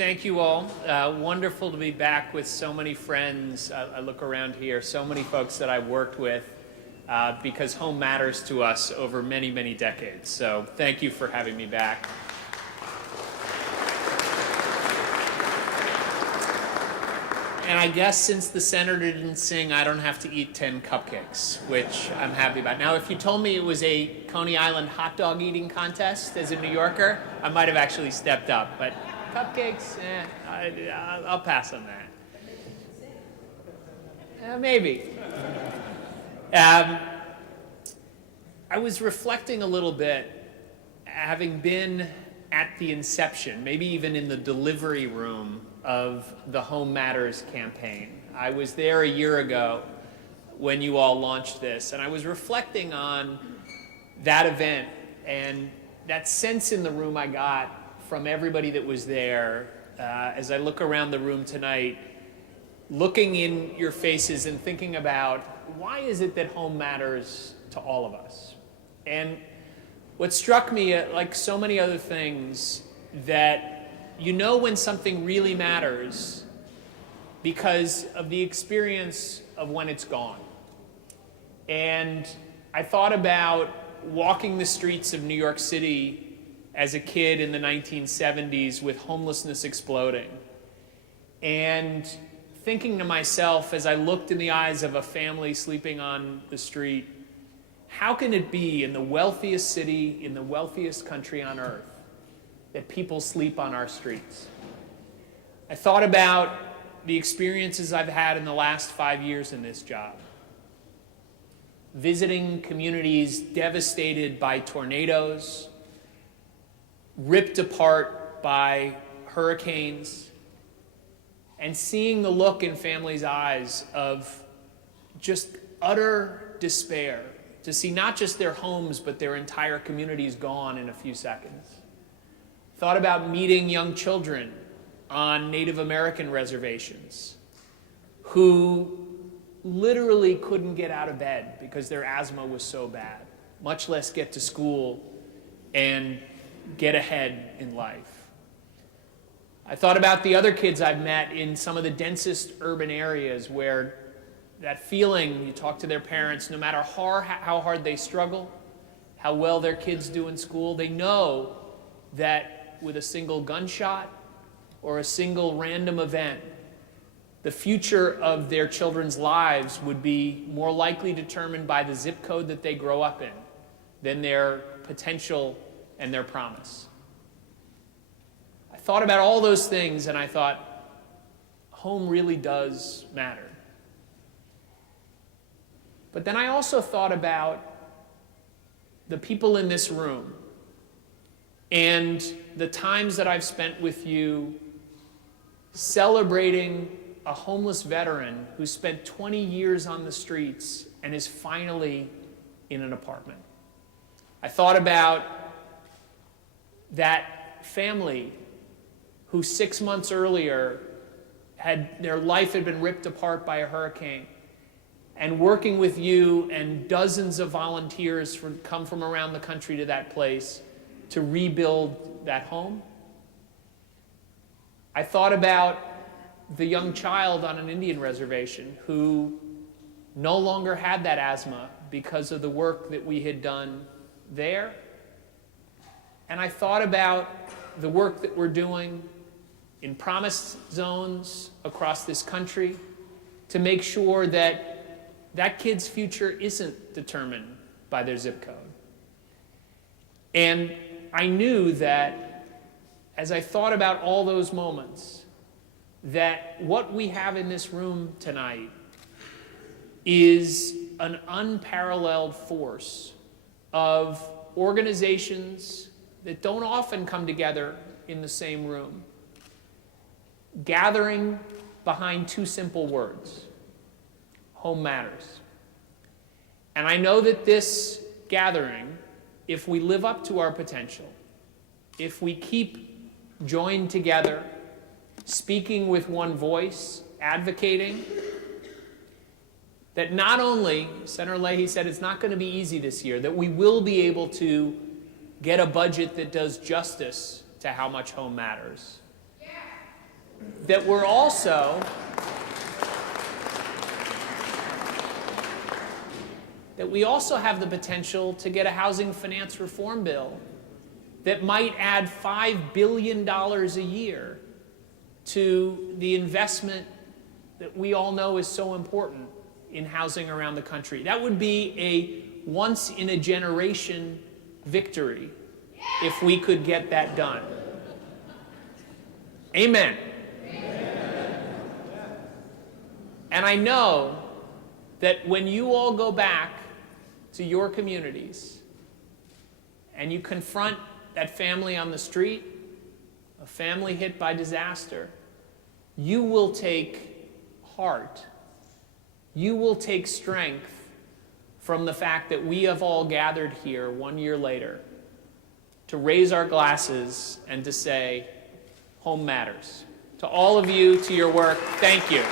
Thank you all. Wonderful to be back with so many friends. I look around here, so many folks that I've worked with because home matters to us over many, many decades. So thank you for having me back. And I guess since the senator didn't sing, I don't have to eat 10 cupcakes, which I'm happy about. Now, if you told me it was a Coney Island hot dog eating contest as a New Yorker, I might have actually stepped up. But cupcakes, I'll pass on that. Maybe. I was reflecting a little bit, having been at the inception, maybe even in the delivery room of the Home Matters campaign. I was there a year ago when you all launched this, and I was reflecting on that event and that sense in the room I got from everybody that was there. As I look around the room tonight, looking in your faces and thinking about why is it that home matters to all of us? And what struck me, like so many other things, that you know when something really matters because of the experience of when it's gone. And I thought about walking the streets of New York City as a kid in the 1970s with homelessness exploding, and thinking to myself as I looked in the eyes of a family sleeping on the street, how can it be in the wealthiest city, in the wealthiest country on earth, that people sleep on our streets? I thought about the experiences I've had in the last 5 years in this job, visiting communities devastated by tornadoes, ripped apart by hurricanes, and seeing the look in families' eyes of just utter despair, to see not just their homes, but their entire communities gone in a few seconds. Thought about meeting young children on Native American reservations who literally couldn't get out of bed because their asthma was so bad, much less get to school and get ahead in life. I thought about the other kids I've met in some of the densest urban areas where that feeling, you talk to their parents, no matter how hard they struggle, how well their kids do in school, they know that with a single gunshot or a single random event, the future of their children's lives would be more likely determined by the zip code that they grow up in than their potential and their promise. I thought about all those things and I thought, home really does matter. But then I also thought about the people in this room and the times that I've spent with you celebrating a homeless veteran who spent 20 years on the streets and is finally in an apartment. I thought about that family who 6 months earlier their life had been ripped apart by a hurricane, and working with you and dozens of volunteers come from around the country to that place to rebuild that home. I thought about the young child on an Indian reservation who no longer had that asthma because of the work that we had done there. And I thought about the work that we're doing in promise zones across this country to make sure that that kid's future isn't determined by their zip code. And I knew that as I thought about all those moments, that what we have in this room tonight is an unparalleled force of organizations that don't often come together in the same room, gathering behind two simple words: home matters. And I know that this gathering, if we live up to our potential, if we keep joined together, speaking with one voice, advocating, that not only, Senator Leahy said it's not going to be easy this year, that we will be able to get a budget that does justice to how much home matters. that we're also have the potential to get a housing finance reform bill that might add $5 billion a year to the investment that we all know is so important in housing around the country. That would be a once-in-a-generation victory if we could get that done. Amen. And I know that when you all go back to your communities and you confront that family on the street, a family hit by disaster, you will take heart. You will take strength from the fact that we have all gathered here 1 year later to raise our glasses and to say, home matters. To all of you, to your work, thank you.